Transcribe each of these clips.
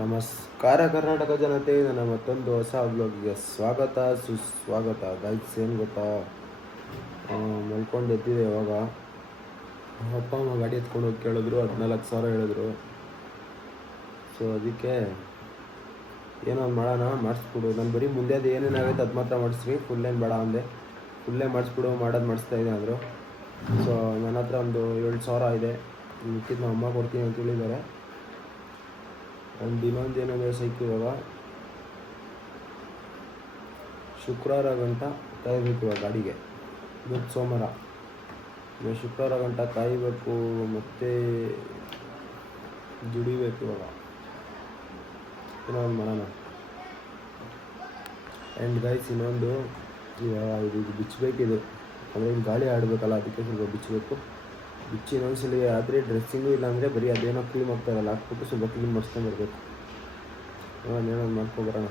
ನಮಸ್ಕಾರ ಕರ್ನಾಟಕ ಜನತೆ, ನನ್ನ ಮತ್ತೊಂದು ಹೊಸ ವ್ಲಾಗ್ಗೆ ಸ್ವಾಗತ ಸುಸ್ವಾಗತ. ಗೈಸ್ ಏನು ಗೊತ್ತಾ, ಮಲ್ಕೊಂಡು ಎದ್ದಿದೆ ಇವಾಗ. ಅಪ್ಪ ಅಮ್ಮ ಗಾಡಿ ಎತ್ಕೊಂಡು ಹೋಗಿ ಕೇಳಿದ್ರು, 14,000 ಹೇಳಿದ್ರು. ಸೊ ಅದಕ್ಕೆ ಏನೋ ಒಂದು ಮಾಡೋಣ, ಮಾಡಿಸ್ಬಿಡು. ನಾನು ಬರೀ ಮುಂದೆ ಅದು ಏನೇನಾಗುತ್ತೆ ಅದು ಮಾತ್ರ ಮಾಡಿಸ್ರಿ, ಫುಲ್ ಏನು ಬೇಡ ಅಂದೆ. ಫುಲ್ಲೇ ಮಾಡಿಸ್ಬಿಡು, ಮಾಡೋದು ಮಾಡಿಸ್ತಾಯಿದ್ದೆ ಅಂದರು. ಸೊ ನನ್ನ ಹತ್ರ ಒಂದು 7,000 ಇದೆ, ಮಿಕ್ಕಿದ್ದು ನಮ್ಮ ಅಮ್ಮ ಕೊಡ್ತೀನಿ ಅಂತ ಹೇಳಿದ್ದಾರೆ. ಇನ್ನೊಂದು ಏನಂದರೆ ಸೈಕಲ್ ಇವಾಗ ಶುಕ್ರವಾರ ಗಂಟ ಕಾಯಬೇಕು ಇವಾಗ ಗಾಡಿಗೆ. ಇವತ್ತು ಸೋಮವಾರ, ಶುಕ್ರವಾರ ಗಂಟ ಕಾಯಬೇಕು, ಮತ್ತು ದುಡಿಬೇಕು. ಇವಾಗ ಏನೋ ಒಂದು ಮಾಡೋಣ. ಆ್ಯಂಡ್ ಗೈಸ್ ಇನ್ನೊಂದು, ಇವಾಗ ಇದು ಬಿಚ್ಚಬೇಕಿದು, ಅಂದರೆ ಇಲ್ಲಿ ಗಾಳಿ ಆಡಬೇಕಲ್ಲ, ಅದಕ್ಕೆ ಸ್ವಲ್ಪ ಬಿಚ್ಚಬೇಕು. ಬಿಚ್ಚಿ ಇನ್ನೊಂದ್ಸಲಿ ಆದರೆ ಡ್ರೆಸ್ಸಿಂಗು ಇಲ್ಲಾಂದರೆ ಬರೀ ಅದೇನೋ ಕ್ಲೀನ್ ಹೋಗ್ತಾರಲ್ಲ, ಹಾಕ್ಬಿಟ್ಟು ಸ್ವಲ್ಪ ಕ್ಲೀನ್ ಮಾಡಿಸ್ಕೊಂಡು ಬರಬೇಕು. ಏನೋ ಮಾಡ್ಕೊಬರೋಣ.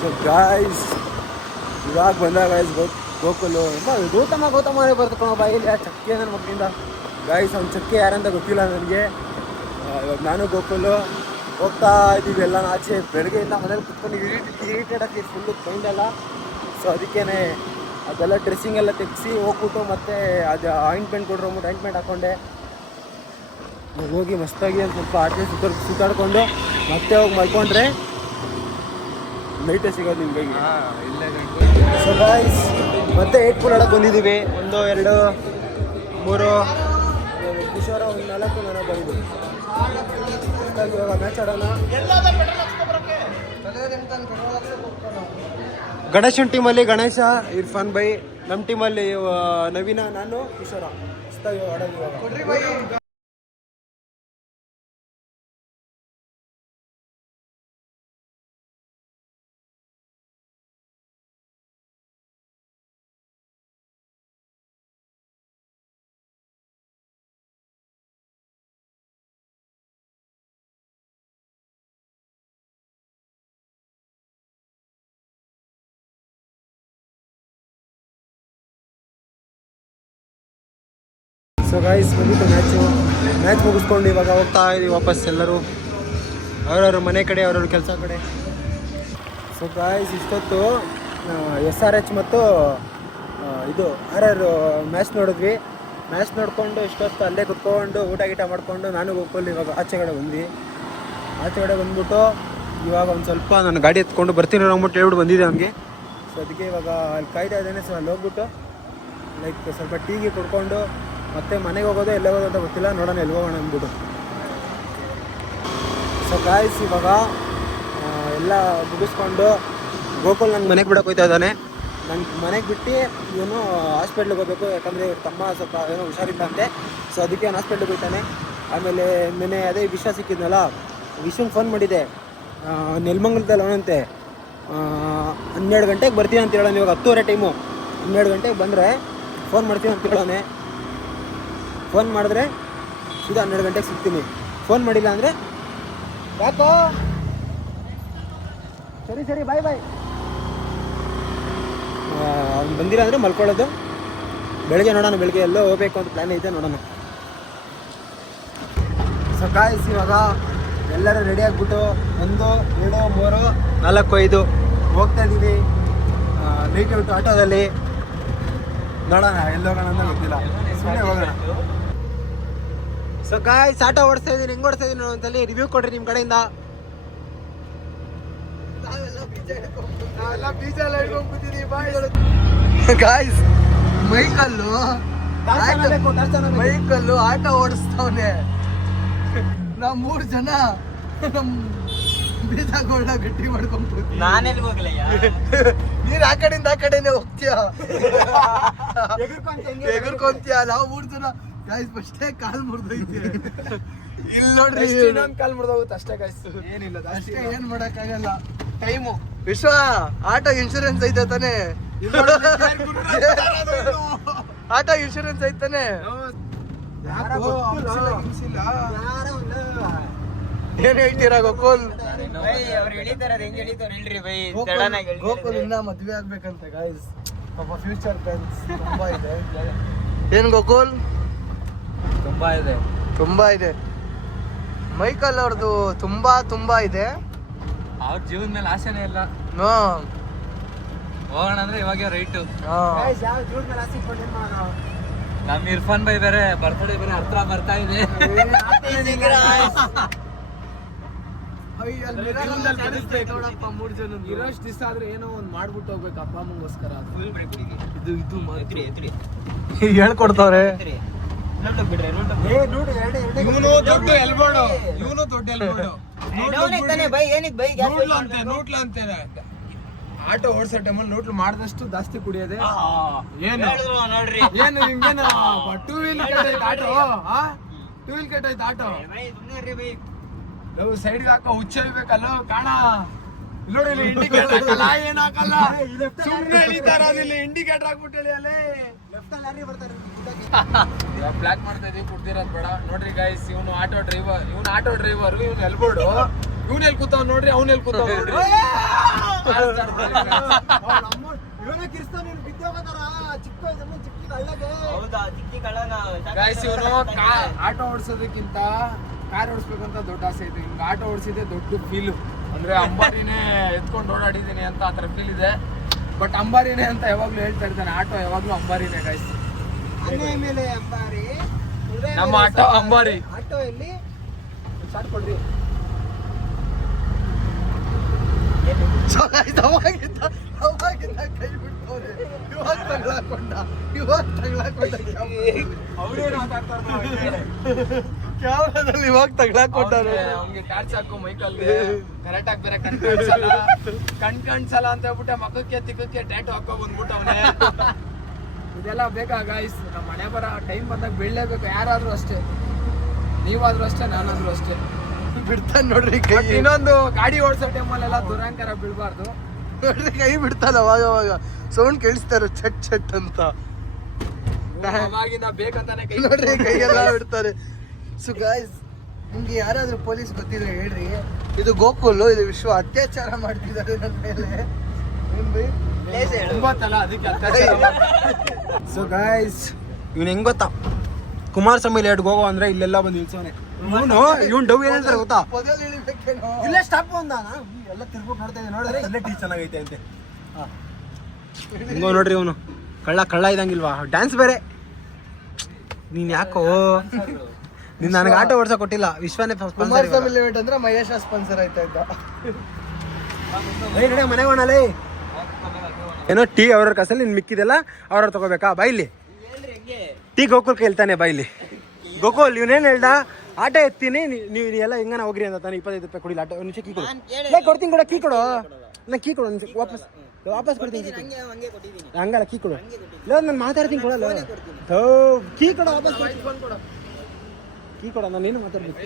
ಸೊ ಗಾಯ್ಸ್ ಇವಾಗ ಬಂದ ಗಾಯ್ಸ್ ಗೋಕುಲು. ಗೌತಮನೇ ಬರ್ತಕ್ಕೋ ಬಾಯಿಲಿ ಆ ಚಕ್ಕೆ ನನ್ನ ಮಕ್ಕಳಿಂದ. ಗಾಯ್ಸ್ ಅವ್ನ ಚಕ್ಕೆ ಯಾರಂತ ಗೊತ್ತಿಲ್ಲ ನನಗೆ. ಇವಾಗ ನಾನು ಗೋಕುಲು ಹೋಗ್ತಾ ಇದ್ದೀವಿ ಎಲ್ಲ ಆಚೆ. ಬೆಳಗ್ಗೆಯಿಂದ ಮನೇಲಿ ಕುತ್ಕೊಂಡು ಇರಿಟೇಟ್ ಆಗ್ತೀವಿ ಫುಲ್ಲು ಮೈಂಡೆಲ್ಲ. ಸೊ ಅದಕ್ಕೇ ಅದೆಲ್ಲ ಡ್ರೆಸ್ಸಿಂಗ್ ಎಲ್ಲ ತೆಗೆಸಿ ಹೋಗ್ಬಿಟ್ಟು ಮತ್ತೆ ಅದು ಆಯಿಂಟ್ಮೆಂಟ್ ಕೊಡ್ರು ಅಂದ್ಬಿಟ್ಟು ಆಯಿಂಟ್ಮೆಂಟ್ ಹಾಕ್ಕೊಂಡೆ. ಹೋಗಿ ಮಸ್ತಾಗಿ ಒಂದು ಸ್ವಲ್ಪ ಆಚೆ ಸುತ್ತಾಡ್ಕೊಂಡು ಮತ್ತೆ ಹೋಗಿ ಮಲ್ಕೊಂಡ್ರೆ ನೈಟೇ ಸಿಗೋದು ನಿಮ್ಗೆ. ಸೊ ಗಾಯ್ಸ್ ಮತ್ತೆ 8 ಪೂಲ್ ಆಡೋಕ್ಕೆ ಬಂದಿದ್ದೀವಿ. 1, 2, 3 ಕಿಶೋರ, 4 ನಾನು ಬಂದಿದ್ದೀವಿ. ಇವಾಗ ಮ್ಯಾಚ್ ಆಡೋಣ. ಗಣೇಶನ್ ಟೀಮಲ್ಲಿ ಗಣೇಶ, ಇರ್ಫಾನ್ ಬೈ. ನಮ್ಮ ಟೀಮಲ್ಲಿ ನವೀನ, ನಾನು, ಕಿಶೋರ. ಮಸ್ತಾಗಿ ಆಡೋದು ಇವಾಗ. ಸೊ ಗೈಸ್ ಬಂದಿತ್ತು ಮ್ಯಾಚ್ ಮುಗಿಸ್ಕೊಂಡು ಇವಾಗ ಹೋಗ್ತಾ ಇದ್ದೀವಿ ವಾಪಸ್ ಎಲ್ಲರೂ ಅವ್ರವ್ರ ಮನೆ ಕಡೆ, ಅವ್ರವ್ರ ಕೆಲಸ ಕಡೆ. ಸೊ ಗೈಸ್ ಇಷ್ಟೊತ್ತು SRH ಮತ್ತು ಇದು RR ಮ್ಯಾಚ್ ನೋಡಿದ್ವಿ. ಮ್ಯಾಚ್ ನೋಡಿಕೊಂಡು ಇಷ್ಟೊತ್ತು ಅಲ್ಲೇ ಕುತ್ಕೊಂಡು ಊಟ ಗೀಟ ಮಾಡಿಕೊಂಡು ನಾನು ಹೋಗ್ಕೊಂಡು ಇವಾಗ ಆಚೆಗಡೆ ಬಂದ್ಬಿಟ್ಟು ಇವಾಗ ಒಂದು ಸ್ವಲ್ಪ ನಾನು ಗಾಡಿ ಎತ್ಕೊಂಡು ಬರ್ತೀನಿ ಅಂದ್ಬಿಟ್ಟು ಹೇಳ್ಬಿಟ್ಟು ಬಂದಿದ್ದೆ ನಮಗೆ. ಸೊ ಅದಕ್ಕೆ ಇವಾಗ ಅಲ್ಲಿ ಕಾಯ್ತಾ ಇದ್ದೇನೆ. ಸೊ ಅಲ್ಲಿ ಹೋಗ್ಬಿಟ್ಟು ಲೈಕ್ ಸ್ವಲ್ಪ ಟೀಗೆ ಕುಡ್ಕೊಂಡು ಮತ್ತೆ ಮನೆಗೆ ಹೋಗೋದು, ಎಲ್ಲೇ ಹೋಗೋದು ಅಂತ ಗೊತ್ತಿಲ್ಲ, ನೋಡೋಣ ಎಲ್ಲಿ ಹೋಗೋಣ ಅಂದ್ಬಿಟ್ಟು. ಸೊ ಗಾಯ್ಸ್ ಇವಾಗ ಎಲ್ಲ ಮುಗಿಸ್ಕೊಂಡು ಗೋಕುಲ್ ನನ್ನ ಮನೆಗೆ ಬಿಡೋಕೆ ಹೋಗ್ತಾ ಇದ್ದಾನೆ. ನನ್ನ ಮನೆಗೆ ಬಿಟ್ಟು ಇವನು ಹಾಸ್ಪಿಟ್ಲಿಗೆ ಹೋಗಬೇಕು, ಯಾಕಂದರೆ ಇವ್ರ ತಮ್ಮ ಸ್ವಲ್ಪ ಏನೋ ಹುಷಾರಿಲ್ಲ ಅಂತೆ. ಸೊ ಅದಕ್ಕೆ ಅವ್ನು ಹಾಸ್ಪಿಟ್ಲಿಗೆ ಹೋಗ್ತಾನೆ. ಆಮೇಲೆ ನೆನ್ನೆ ಅದೇ ವಿಷ ಸಿಕ್ಕಿದ್ನಲ್ಲ, ವಿಷಂಗೆ ಫೋನ್ ಮಾಡಿದ್ದೆ. ನೆಲಮಂಗಲದಲ್ಲಿ ಅವನಂತೆ 12 ಗಂಟೆಗೆ ಬರ್ತೀನಿ ಅಂತ ಹೇಳೋಣ. ಇವಾಗ 10:30 ಟೈಮು. 12 ಗಂಟೆಗೆ ಬಂದರೆ ಫೋನ್ ಮಾಡ್ತೀನಿ ಅಂತ ಹೇಳೋನೆ. ಫೋನ್ ಮಾಡಿದ್ರೆ ಸೀದಾ 12 ಗಂಟೆಗೆ ಸಿಗ್ತೀನಿ. ಫೋನ್ ಮಾಡಿಲ್ಲ ಅಂದರೆ ಯಾಕೋ ಸರಿ ಬಾಯ್. ಅವ್ನು ಬಂದಿಲ್ಲ ಅಂದರೆ ಮಲ್ಕೊಳ್ಳೋದು. ಬೆಳಗ್ಗೆ ನೋಡೋಣ, ಬೆಳಗ್ಗೆ ಎಲ್ಲೋ ಹೋಗ್ಬೇಕು ಅಂತ ಪ್ಲ್ಯಾನ್ ಐತೆ, ನೋಡೋಣ. ಸೊ ಗಾಯ್ಸ್ ಇವಾಗ ಎಲ್ಲರೂ ರೆಡಿ ಆಗಿಬಿಟ್ಟು 1, 2, 3, 4, 5 ಹೋಗ್ತಾ ಇದ್ದೀವಿ ನೈಟ್ ಔಟ್ ಆಟೋದಲ್ಲಿ. ನೋಡೋಣ ಎಲ್ಲಿ ಹೋಗೋಣ ಅಂತ ಗೊತ್ತಿಲ್ಲ, ಸುಮ್ಮನೆ ಹೋಗೋಣ. ಸೊ ಗಾಯ್ಸ್ ಆಟೋ ಓಡಿಸ್ತಾ ಇದ್ದೀನಿ, ಹೆಂಗೆ ಓಡಿಸ್ತಾ ಇದ್ದೀನಿ ಒಂದ್ಸಲಿ ರಿವ್ಯೂ ಕೊಡ್ರಿ ನಿಮ್ಮ ಕಡೆಯಿಂದ. Guys ಮೈಕಲ್ಲು auto ಓಡಿಸ್ತಾವನೆ. ನಾವು 3 ಜನ ನಮ್ಮ ಬೀಜಗೋಲ್ಡ ಗಟ್ಟಿ ಮಾಡ್ಕೊಂಡ್ಬಿಡ್ತೀವಿ. ನಾನೆಲ್ಲಿ ಹೋಗ್ಲಯ್ಯ, ನೀನು ಆ ಕಡೆಯಿಂದ ಆ ಕಡೆನೇ ಹೋಗ್ತೀಯ, ಎಗರ್ಕೊಂತೀಯ. ನಾವು 3 ಜನ ಗಾಯ್ಸ್ ಫಸ್ಟೇ ಕಾಲ್ ಮುರಿದೈತಿ. ಇಲ್ಲಿ ನೋಡ್ರಿ, ಇನ್ನೊಂದು ಕಾಲ್ ಮುರಿದೋಗುತ್ತೆ ಅಷ್ಟೇ ಗಾಯ್ಸ್, ಏನಿಲ್ಲ ಅಷ್ಟೇ, ಏನು ಮಾಡೋಕ್ಕಾಗಲ್ಲ. ಟೈಮು ವಿಶ್ವ ಆಟೋ ಇನ್ಶೂರೆನ್ಸ್ ಐತೆ ತಾನೆ? ಆಟೋ ಇನ್ಶೂರೆನ್ಸ್ ಐತಾನೆ? ಏನ್ ಹೇಳ್ತೀರಾ ಗೋಕುಲ್? ಗೋಕುಲ್ ಇನ್ನ ಮದ್ವೆ ಆಗ್ಬೇಕಂತೆ ಗಾಯ್ಸ್, ಪಾಪ ಫ್ಯೂಚರ್ ಪ್ಲಾನ್ಸ್ ತುಂಬಾ ಇದೆ. ಏನ್ ಗೋಕುಲ್? ತುಂಬಾ ಇದೆ. ಮೈಕಲ್ ಅವ್ರದ್ದು ತುಂಬಾ ಇದೆ. ಅವ್ರ ಜೀವನ ಮೇಲೆ ಆಸೆನೇ ಇಲ್ಲ. ಹಾ ಹೋಗೋಣ ಅಂದ್ರೆ ಇವಾಗ ರೈಟು. ಗೈಸ್ ಯಾವ ಜೂಡ್ ಮೇಲೆ ಆಸೆ ಇಟ್ಕೊಂಡು ಏನ್ ಮಾಡೋಣ? ನಮ್ ಇರ್ಫಾನ್ ಬೈ ಬೇರೆ ಬರ್ತಡೇ ಬೇರೆ ಹತ್ರ ಬರ್ತಾ ಇದೆ. ಇರೋಷ್ಟು ದಿವಸ ಆದ್ರೆ ಏನೋ ಒಂದ್ ಮಾಡ್ಬಿಟ್ಟು ಹೋಗ್ಬೇಕು ಅಪ್ಪ ಅಮ್ಮಂಗೋಸ್ಕರ. ಹೇಳ್ಕೊಡ್ತಾವ್ರೆ. ಇವನು ದೊಡ್ಡ ಎಲ್ಬೋಡು, ನೋಟ್ಲ ಅಂತಾನೆ. ಆಟೋ ಓಡಿಸೋ ಟೈಮಲ್ಲಿ ನೋಟ್ಲು ಮಾಡಿದಷ್ಟು ಜಾಸ್ತಿ ಕುಡಿಯೋದೆ. ಏನು ನಿಮ್ಗೇನು ಟೂ ವೀಲ್ ಕೆಟ್ಟೈತೆ ಆಟೋ? ಸೈಡ್ ಹಾಕೋ ಹುಚ್ಚಲ್ಬೇಕಲ್ಲ ಕಾಣ. ನೋಡಿ ಇಂಡಿಕೇಟರ್ ಹಾಕಲ್ಲ, ಏನ್ ಹಾಕಲ್ಲ, ಸುಮ್ಮನೆ ಎಳಿತಾರ. ಅದಿಲ್ಲ ಇಂಡಿಕೇಟರ್ ಹಾಕ್ಬಿಟ್ಟು ಎಳಿಯಲ್ಲೇ. ಬ್ಲಾಕ್ ಮಾಡ್ತಾ ಇದೀವಿ, ಕುಡ್ದಿರೋದ್ ಬೇಡ. ನೋಡ್ರಿ ಗೈಸ್, ಇವನು ಆಟೋ ಡ್ರೈವರ್, ಇವ್ನು ಎಲ್ಬೋರ್ಡು. ಇವ್ನ ಎಲ್ಲಿ ಕೂತಾವ್ ನೋಡ್ರಿ, ಅವ್ನ ಎಲ್ಲಿ ಕೂತಾವ್ ನೋಡ್ರಿ. ಗೈಸ್, ಇವನು ಆಟೋ ಓಡಿಸೋದಕ್ಕಿಂತ ಕಾರ್ ಓಡಿಸ್ಬೇಕಂತ ದೊಡ್ಡ ಆಸೆ ಇದೆ. ಹಿಂಗ ಆಟೋ ಓಡಿಸಿದೆ ದೊಡ್ಡ ಫೀಲ್. ಅಂದ್ರೆ ಅಂಬಾರಿನೇ ಎತ್ಕೊಂಡು ಓಡಾಡಿದೀನಿ ಅಂತ ಆತರ ಫೀಲ್ ಇದೆ. ಬಟ್ ಅಂಬಾರಿನೇ ಅಂತ ಯಾವಾಗ್ಲೂ ಹೇಳ್ತಾ ಇರ್ತಾನೆ. ಆಟೋ ಯಾವಾಗ್ಲೂ ಅಂಬಾರಿನೇ ಗೈಸ್. ಮೇಲೆ ಅಂಬಾರಿ, ನಮ್ಮ ಆಟೋ ಅಂಬಾರಿ. ಆಟೋ ಇಲ್ಲಿ ಸ್ಟಾರ್ಟ್ ಕೊಡ್ರಿ. ಅವಾಗಿಂದ ಕೈ ಬಿಡ್ತವ್ರೆ. ಇವಾಗ ತಗ್ಲಾಕೊಂಡ ಕ್ಯಾಮ್ರಾದಲ್ಲಿ ಇವಾಗ ತಗ್ಲಾಕೊಂಡಾರೆ. ಅವ್ನಿಗೆ ಟಾರ್ಚ್ ಹಾಕೋ ಮೈಕಲ್ಗೆ ಕರೆಕ್ಟ್ ಆಗಿ ಬೇರೆ ಕಣ್ಕಾಣಿಸಲ್ಲ ಅಂತ ಹೇಳ್ಬಿಟ್ಟೆ ಮಕ್ಕಕ್ಕೆ ತಿಕ್ಕಕ್ಕೆ ಟ್ಯಾಟು ಹಾಕೋ ಬಂದ್ಬಿಟ್ಟು ಅವನೇ. ಇದೆಲ್ಲ ಬೇಕಾ ಗಾಯ್ಸ್? ನಮ್ಮ ಮನೆ ಬರ ಟೈಮ್ ಬಂದಾಗ ಬೆಳ್ಳೇಬೇಕು. ಯಾರಾದ್ರೂ ಅಷ್ಟೇ, ನೀವಾದ್ರೂ ಅಷ್ಟೇ, ನಾನಾದ್ರೂ ಅಷ್ಟೇ. ಬಿಡ್ತಾನೆ ನೋಡ್ರಿ ಕೈ. ಇನ್ನೊಂದು ಗಾಡಿ ಓಡಿಸೋ ಟೈಮಲ್ಲೆಲ್ಲ ದುರಂಕಾರ ಬೀಳ್ಬಾರ್ದು. ನೋಡ್ರಿ ಕೈ ಬಿಡ್ತಾನ ಅವಾಗ ಸೌಂಡ್ ಕೇಳಿಸ್ತಾರ ಚಟ್ ಚಟ್ ಅಂತ. ಅವಾಗಿಂದ ಬೇಕಂತಾನೆ ಕೈ ನೋಡ್ರಿ ಕೈ ಎಲ್ಲ ಬಿಡ್ತಾರೆ. ಸೊ ಗಾಯ್ಸ್, ನಿಮ್ಗೆ ಯಾರಾದ್ರೂ ಪೊಲೀಸ್ ಗೊತ್ತಿದ್ರೆ ಹೇಳ್ರಿ. ಇದು ಗೋಕುಲ್, ಇದು ವಿಶ್ವ ಅತ್ಯಾಚಾರ ಮಾಡ್ತಿದ್ದಾರೆ ನನ್ನ ಮೇಲೆ. ತುಂಬತ್ತಲ್ಲ ಅದಕ್ಕೆ. ಸೊ ಗಾಯ್ಸ್, ಇವ್ನು ಹೆಂಗ್ ಗೊತ್ತಾ? ಕುಮಾರಸ್ವಾಮಿ ಲೇಟ್ ಹೋಗೋ ಅಂದ್ರೆ ಇಲ್ಲೆಲ್ಲ ಬಂದು ನಿಲ್ಸೋನೆ. ಇವ್ನು ಡವ್ ಏನ್ ಹೇಳ್ತಾರೆ ಗೊತ್ತಾ? ಮೊದಲು ಇಳಿಬೇಕೇನೋ. ಇಲ್ಲೇ ಸ್ಟಾಪ್ ಅಂದಾನ. ಎಲ್ಲ ತಿರ್ಬಿಟ್ಟು ನೋಡ್ತಾ ಇದ್ದೆ, ನೋಡಿದ್ರೆ ಇಲ್ಲೇ ಟೀ ಚೆನ್ನಾಗೈತೆ ಅಂತೆ. ಹಿಂಗೋ ನೋಡ್ರಿ ಇವನು ಕಳ್ಳ ಇದಂಗಿಲ್ವಾ? ಡ್ಯಾನ್ಸ್ ಬೇರೆ. ನೀನ್ ಯಾಕೋ ನೀನ್ ನನಗೆ ಆಟೋ ಓಡ್ಸಕ್ ಕೊಟ್ಟಿಲ್ಲ, ವಿಶ್ವನೇ ಕುಮಾರಸ್ವಾಮಿ ಲೇಟ್ ಅಂದ್ರೆ ಮಹೇಶ ಸ್ಪಾನ್ಸರ್ ಆಯ್ತಾ ಇದ್ದ. ನಡೆ ಮನೆಗೆ ಹೋಣಲೇ. ಏನೋ ಟೀ ಅವ್ರ ಕಸಲ್ಲಿ ನಿನ್ ಮಿಕ್ಕಿದೆಲ್ಲ ಅವ್ರವ್ರು ತಗೋಬೇಕಾ? ಬಾಯ್ಲಿ ಟೀ ಗೋಕುಲ್ ಕೇಳ್ತಾನೆ. ಬಾಯ್ಲಿ ಗೋಕುಲ್ ಇವನೇನ್ ಹೇಳ್ದ? ಆಟೋ ಎತ್ತೀನಿ, ನೀವು ಎಲ್ಲ ಹೆಂಗನ ಹೋಗ್ರಿ ಅಂತ ತಾನೆ. 25 ರೂಪಾಯಿ ಕೊಡಿಲ್ಲ ಆಟೋ. ನಿಮಿಷ ಕೀ ಕೊಡು. ಕೊಡ್ತೀನಿ ಕೂಡ, ಕೀ ಕೊಡು. ನಾ ಕೀ ಕೊಡು, ವಾಪಸ್ ಕೊಡ್ತೀನಿ. ಹಂಗಲ್ಲ, ಕೀ ಕೊಡು. ಇಲ್ಲ ನಾನು ಮಾತಾಡ್ತೀನಿ, ಕೊಡಲ್ಲ. ಕೀ ಕೊಡು, ವಾಪಸ್ ಕೀ ಕೊಡ. ನಾನೇನು ಮಾತಾಡ್ಬೇಕು?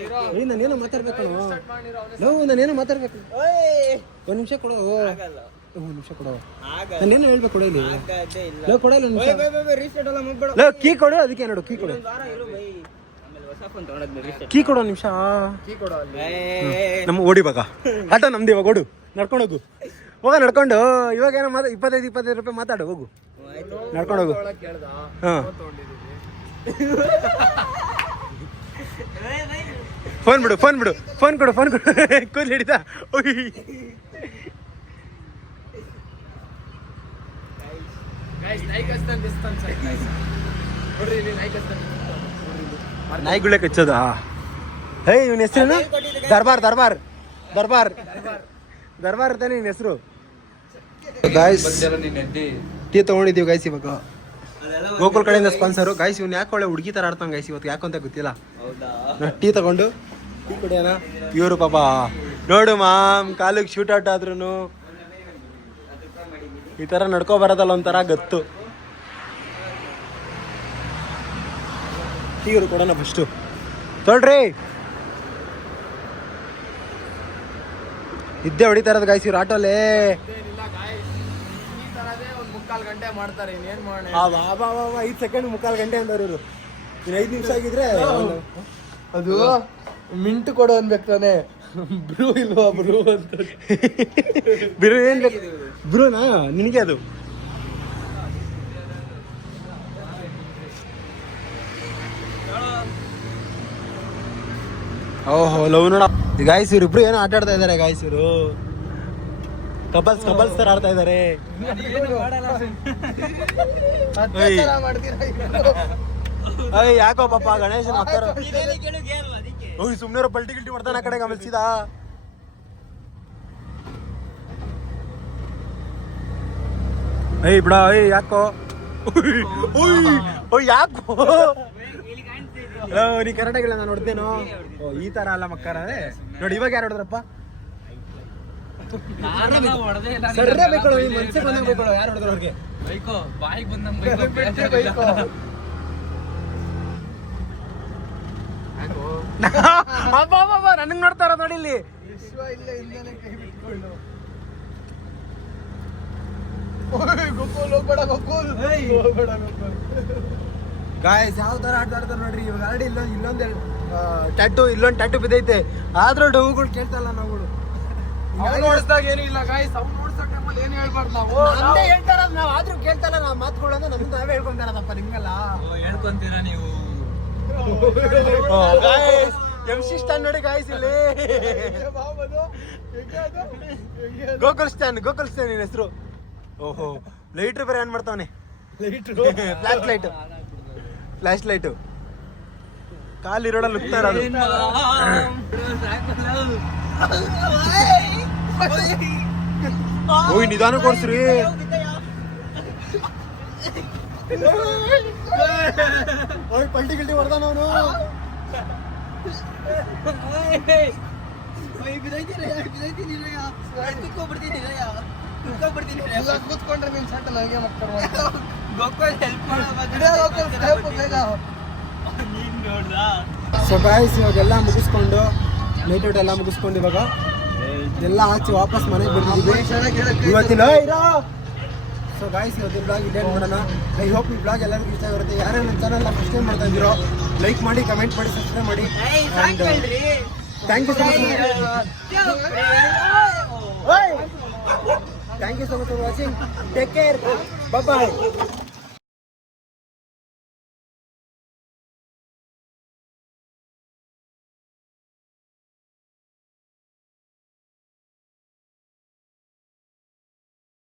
ನಾನೇನು ಮಾತಾಡ್ಬೇಕು? ನಾನೇನು ಮಾತಾಡ್ಬೇಕು? ಒಂದ್ ನಿಮಿಷ ಕೊಡು, ನಾನೇನು ಹೇಳ್ಬೇಕು? ಕೊಡ ಇಲ್ಲಿ ಕೊಡಲ್ಲ. ಕೀ ಕೊಡು, ಅದಕ್ಕೆ ನೋಡು, ಕೀ ಕೊಡು, ಕೀ ಕೊಡು. ನಿಮಿಷ ನಮ್ಮ ಓಡಿ ಬಾಗ ಆಟೋ ನಮ್ದು. ಇವಾಗ ಓಡು, ನಡ್ಕೊಂಡು ನಡ್ಕೊಂಡು. ಇವಾಗ ಏನೋ 25 ರೂಪಾಯಿ ಮಾತಾಡು, ಹೋಗು, ನಡ್ಕೊಂಡು ಹೋಗು. ಹಾ, ಫೋನ್ ಬಿಡು, ಫೋನ್ ಕೊಡು. ಕೂದಲು ಹಿಡಿತಾ ನಾಯಿಗುಳೆ ಕಚ್ಚೋದಾ? ಹೇ, ಇವನ ಹೆಸರೇನು? ದರ್ಬಾರ್ ತಾನೆ ನಿನ್ನ ಹೆಸರು. ಗಾಯ್ಸ್, ಟೀ ತಗೊಂಡಿದ್ದೀವಿ ಗಾಯ್ಸ್. ಇವಾಗ ಗೋಕುಲ್ ಕಡೆಯಿಂದ ಸ್ಪಾನ್ಸರು. ಗಾಯ್ಸ್, ಇವ್ನು ಯಾಕೆ ಒಳ್ಳೆ ಹುಡುಗಿ ತರ ಆಡ್ತಾನೆ ಗಾಯ್ಸ್. ಇವತ್ತು ಯಾಕಂತ ಗೊತ್ತಿಲ್ಲ. ಟೀ ತಗೊಂಡು ಟೀ ಕುಡಿಯೋಣ. ಇವರು ಪಾಪ ನೋಡು ಮಾಮ್, ಕಾಲಿಗೆ ಶೂಟ್ ಔಟ್ ಆದ್ರೂ ಈ ತರ ನಡ್ಕೊ ಬರೋದಲ್ಲ ಒಂಥರ ಗತ್ತು. ಟೀ ಇವರು ಕೊಡೋಣ ಫಸ್ಟು. ತೊಳ್ರಿ, ಇದ್ದೇ ಹೊಡಿತಾ ಇರೋದು ಗಾಯ್ಸ್ ಇವ್ರು ಆಟೋಲೇ. ಗಂಟೆ ಮಾಡ್ತಾರೆ, ಇನ್ನೇನ್ ಮಾಡೋಣ? 5 ಸೆಕೆಂಡ್ 3/4 ಗಂಟೆ ಅಂದವ್ರು ಇವರು. ಇನ್ನು 5 ನಿಮಿಷ ಆಗಿದ್ರೆ ಅದು ಮಿಂಟ್ ಕೊಡು ಅನ್ಬೇಕು ತಾನೆ. ಬ್ರೂ ಇಲ್ವಾ ಬ್ರೂ ಅಂತ ಬಿರು ಏನ್ ಬೇಕು ಬ್ರೂನಾ ನಿನಗೆ ಅದು ಓಹೋ ಲವ್ ನೋಡ ಗಾಯ್ಸ್ ಇವ್ರಿಬ್ರು ಏನೋ ಆಟ ಆಡ್ತಾ ಇದಾರೆ ಗಾಯ್ಸ್ ಇವರು ಕಪಲ್ಸ್ ತರ ಆಡ್ತಾ ಇದಾರೆ ಅತ್ಯಾಚಾರ ಮಾಡ್ತೀರಾ ಇಬ್ರು? ಅಯ್ಯ ಯಾಕೋ ಪಾಪ ಗಣೇಶನ್ ಹತ್ತಾರ ಹೋಗಿ ಸುಮ್ನೆ ಪಲ್ಟಿ ಗಿಲ್ಟಿ ಮಾಡ್ತಾನೆ ಆ ಕಡೆ ಗಮನಿಸಿದ ಏಯ್ ಬಿಡ ಏಯ್ ಯಾಕೋ ಓಯ್ ಯಾಕೋ ನೀ ಕರೆಕ್ಟಾಗಿಲ್ಲ ನಾನು ನೋಡ್ತೇನೋ ಓ ಈ ತರ ಅಲ್ಲ ಮಕ್ಕಾರ ನೋಡಿ ಇವಾಗ ಯಾರು ಹೊಡೆದ್ರಪ್ಪ ಸರ್ರೇ ಬೇಕಳು ಈ ಮನ್ಸಿಗೆ ಬಂದಂಗೆ ಬೇಕಳು ಯಾರು ಹೊಡೆದ್ರು ಅವ್ರಿಗೆ ಬೈಕೋ ಬಾಯಿಗೆ ಬಂದ್ ಬಿಟ್ಟು ಬೈಕೋ. ನನಗ್ ನೋಡ್ತಾರ ನೋಡಿ ಇಲ್ಲಿ ವಿಶ್ವ ಇಲ್ಲೇ ಹಿಂದೆನೆ ಕೈ ಬಿಟ್ಕೊಂಡು ಓಯ್ ಗೋಕುಲ್ ಹೋಗ್ಬೇಡ ಗೋಕುಲ್ ಹೋಗ್ಬೇಡ ಗೋಕುಲ್. ಗಾಯ್ಸ್ ಯಾವ ತರ ಆಟ ಆಡ್ತಾರೆ ನೋಡ್ರಿ ಇವಾಗ ಆಲ್ರೆಡಿ ಇಲ್ಲೊಂದು ಟ್ಯಾಟೂ ಬಿದ್ದೈತೆ ಆದ್ರೂ ಡೌಗಳು ಕೇಳ್ತಲ್ಲ ನಾವುಗಳು ಅವ್ನು ಓಡಿಸ್ದಾಗ ಏನೂ ಇಲ್ಲ ಗಾಯ್ಸ್, ಅವ್ನು ಓಡಿಸೋ ಟೈಮಲ್ಲಿ ಏನು ಹೇಳ್ಬಾರ್ದು ನಾವು. ನಮ್ದೇ ಹೇಳ್ತಾರ ನಾವ್ ಆದ್ರೂ ಕೇಳ್ತಲ್ಲ ನಾವ್ ಮಾತುಗಳು ಅಂದ್ರೆ ನಮ್ದು ನಾವೇ ಹೇಳ್ಕೊಂತಾರದಪ್ಪ ನಿಮ್ಗೆಲ್ಲ ಹೇಳ್ಕೊಂತೀರಾ ನೀವು MC ಸ್ಟ್ಯಾನ್ ನೋಡಿ ಗಾಯ್ಸ್ ಇಲ್ಲಿ ಏ ಬಾಬದು ಹೆಂಗೆ ಅದು? ಹೆಂಗೆ ಅದು? ಗೋಕುಲ್ ಸ್ಟ್ಯಾನ್ ನಿನ್ನ ಹೆಸರು ಓಹೋ ಲೈಟ್ರ್ ಬೇರೆ ಆನ್ ಮಾಡ್ತಾವನೆ ಫ್ಲಾಶ್ ಲೈಟ್ ಕಾಲಿರೋಡಲ್ಲಿ ಉಗ್ತಾರ ಅದು ಓಯ್ ನಿಧಾನ ಕೊಡ್ಸ್ರಿ ಓಯ್ ಪಲ್ಟಿ ಗಿಲ್ಟಿ ಹೊಡ್ದಾನ ಅವನು ಎಲ್ಲ ಕೂತ್ಕೊಂಡ್ರೆ ನೀನ್ ಸಟ್ಟ ನನಗೆ ಬೇಗ ಸೊ ಗಾಯ್ಸ್ ಇವಾಗೆಲ್ಲ ಮುಗಿಸ್ಕೊಂಡು ನೈಟ್ ಔಟ್ ಎಲ್ಲ ಮುಗಿಸ್ಕೊಂಡು ಇವಾಗ ಎಲ್ಲ ಆಚೆ ವಾಪಸ್ ಮನೆಗೆ ಬಂದಿದ್ದೀವಿ ಇವತ್ತಿನ ಸೊ ಗಾಯ್ಸ್ ಇವತ್ತಿನ ಬ್ಲಾಗ್ ಇಲ್ಲೇ ನೋಡೋಣ. ಐ ಹೋಪ್ ಈ ಬ್ಲಾಗ್ ಎಲ್ಲರಿಗೂ ಇಷ್ಟ ಆಗಿರುತ್ತೆ. ಯಾರು ನನ್ನ ಚಾನಲ್ನ ಫಸ್ಟ್ ಟೈಮ್ ಮಾಡ್ತಾ ಇದ್ದೀರೋ ಲೈಕ್ ಮಾಡಿ, ಕಮೆಂಟ್ ಮಾಡಿ, ಸಬ್ಸ್ಕ್ರೈಬ್ ಮಾಡಿ. And thank you so much thank you so much for watching. Take care, bye.